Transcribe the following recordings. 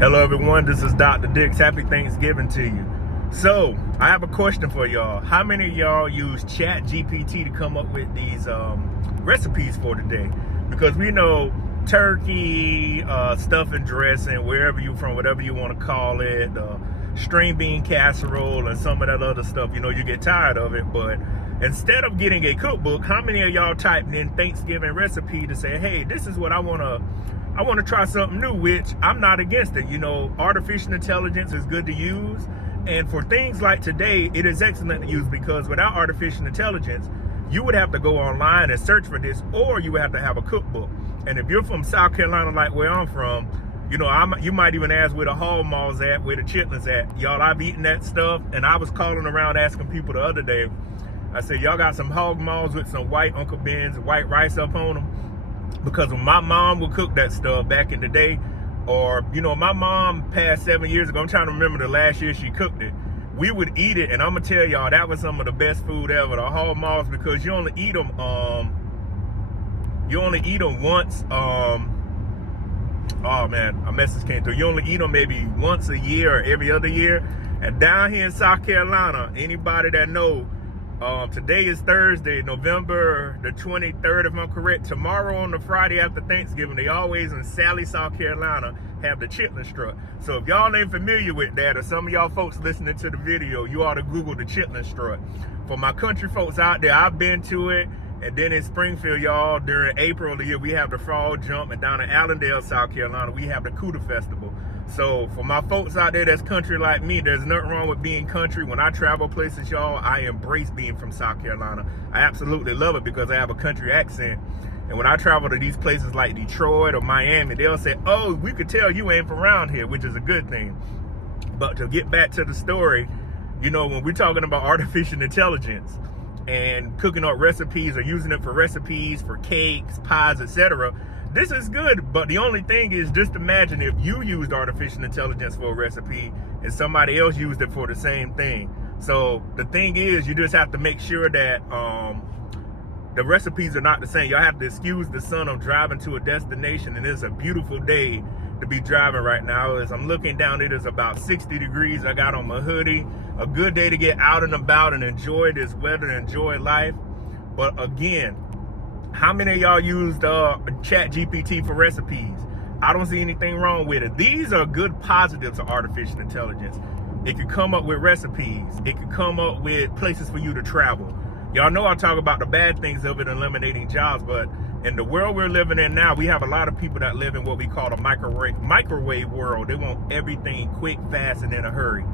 Hello everyone, this is Dr. Dix. Happy Thanksgiving to you. So, I have a question for y'all. How many of y'all use Chat GPT to come up with these recipes for today? Because we know turkey, stuffing dressing, wherever you from, whatever you want to call it, string bean casserole and some of that other stuff, you get tired of it. But instead of getting a cookbook, how many of y'all typed in Thanksgiving recipe to say, hey, this is what I want to try something new, which I'm not against it. Artificial intelligence is good to use. And for things like today, it is excellent to use, because without artificial intelligence, you would have to go online and search for this, or you would have to have a cookbook. And if you're from South Carolina, like where I'm from, you might even ask where the Hall Malls at, where the chitlins at. Y'all, I've eaten that stuff, and I was calling around asking people the other day. I said, y'all got some hog malls with some white Uncle Ben's white rice up on them? Because when my mom would cook that stuff back in the day, or, my mom passed 7 years ago, I'm trying to remember the last year she cooked it, we would eat it, and I'm going to tell y'all, that was some of the best food ever, the hog malls, because you only eat them once, oh man, a message came through. You only eat them maybe once a year or every other year. And down here in South Carolina, anybody that know, today is Thursday, November the 23rd, if I'm correct. Tomorrow, on the Friday after Thanksgiving, they always in Sally, South Carolina, have the chitlin strut. So if y'all ain't familiar with that, or some of y'all folks listening to the video, you ought to Google the chitlin strut. For my country folks out there, I've been to it. And then in Springfield, y'all, during April of the year, we have the Fall Jump. And down in Allendale, South Carolina, we have the Cuda Festival. So for my folks out there that's country like me, there's nothing wrong with being country. When I travel places, y'all, I embrace being from South Carolina. I absolutely love it because I have a country accent. And when I travel to these places like Detroit or Miami, they'll say, oh, we could tell you ain't from around here, which is a good thing. But to get back to the story, when we're talking about artificial intelligence and cooking up recipes or using it for recipes, for cakes, pies, etc., this is good. But the only thing is, just imagine if you used artificial intelligence for a recipe and somebody else used it for the same thing. So the thing is, you just have to make sure that the recipes are not the same. Y'all have to excuse the sun. I'm driving to a destination, and it's a beautiful day to be driving right now. As I'm looking down, it is about 60 degrees. I got on my hoodie. A good day to get out and about and enjoy this weather and enjoy life. But again, how many of y'all used Chat GPT for recipes? I don't see anything wrong with it. These are good positives of artificial intelligence. It could come up with recipes. It could come up with places for you to travel. Y'all know I talk about the bad things of it, eliminating jobs, but in the world we're living in now, we have a lot of people that live in what we call a microwave world. They want everything quick, fast, and in a hurry.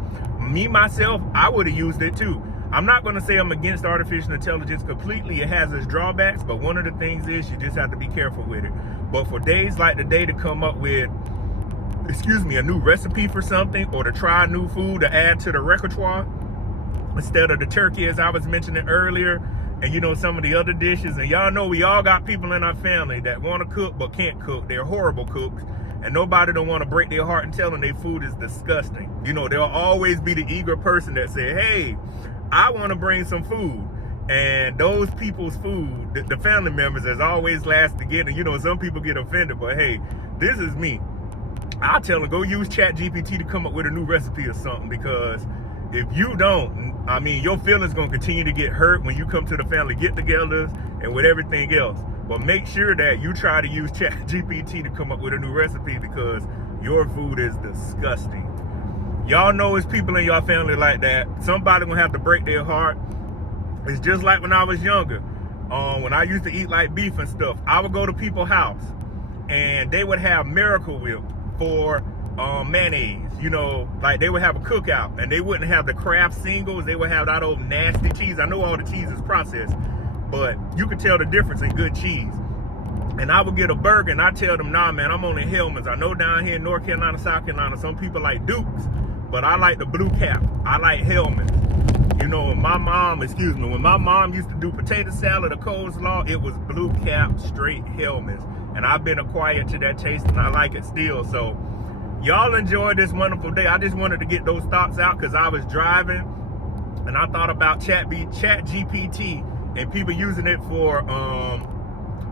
Me, myself, I would have used it too. I'm not going to say I'm against artificial intelligence completely. It has its drawbacks, but one of the things is you just have to be careful with it. But for days like today, to come up with, a new recipe for something, or to try new food to add to the repertoire, instead of the turkey, as I was mentioning earlier, and some of the other dishes. And y'all know we all got people in our family that want to cook but can't cook. They're horrible cooks, and nobody don't want to break their heart and tell them their food is disgusting. There'll always be the eager person that say, hey, I want to bring some food. And those people's food, the family members, is always last to get. And some people get offended, but hey, this is me. I'll tell them, go use Chat GPT to come up with a new recipe or something, because if you don't, your feelings going to continue to get hurt when you come to the family get-togethers and with everything else. But make sure that you try to use Chat GPT to come up with a new recipe, because your food is disgusting. Y'all know it's people in your family like that. Somebody gonna have to break their heart. It's just like when I was younger. When I used to eat like beef and stuff, I would go to people's house and they would have Miracle Whip for mayonnaise. Like they would have a cookout, and they wouldn't have the Kraft singles. They would have that old nasty cheese. I know all the cheese is processed, but you can tell the difference in good cheese. And I would get a burger, and I tell them, nah, man, I'm only Hellman's. I know down here in North Carolina, South Carolina, some people like Dukes, but I like the blue cap. I like Hellman's. When my mom used to do potato salad or coleslaw, it was blue cap, straight Hellman's. And I've been acquired to that taste, and I like it still. So y'all enjoy this wonderful day. I just wanted to get those thoughts out because I was driving, and I thought about Chat GPT and people using it for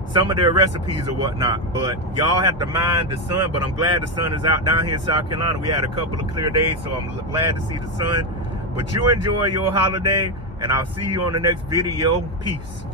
some of their recipes or whatnot. But y'all have to mind the sun. But I'm glad the sun is out down here in South Carolina. We had a couple of clear days, so I'm glad to see the sun. But you enjoy your holiday, and I'll see you on the next video. Peace.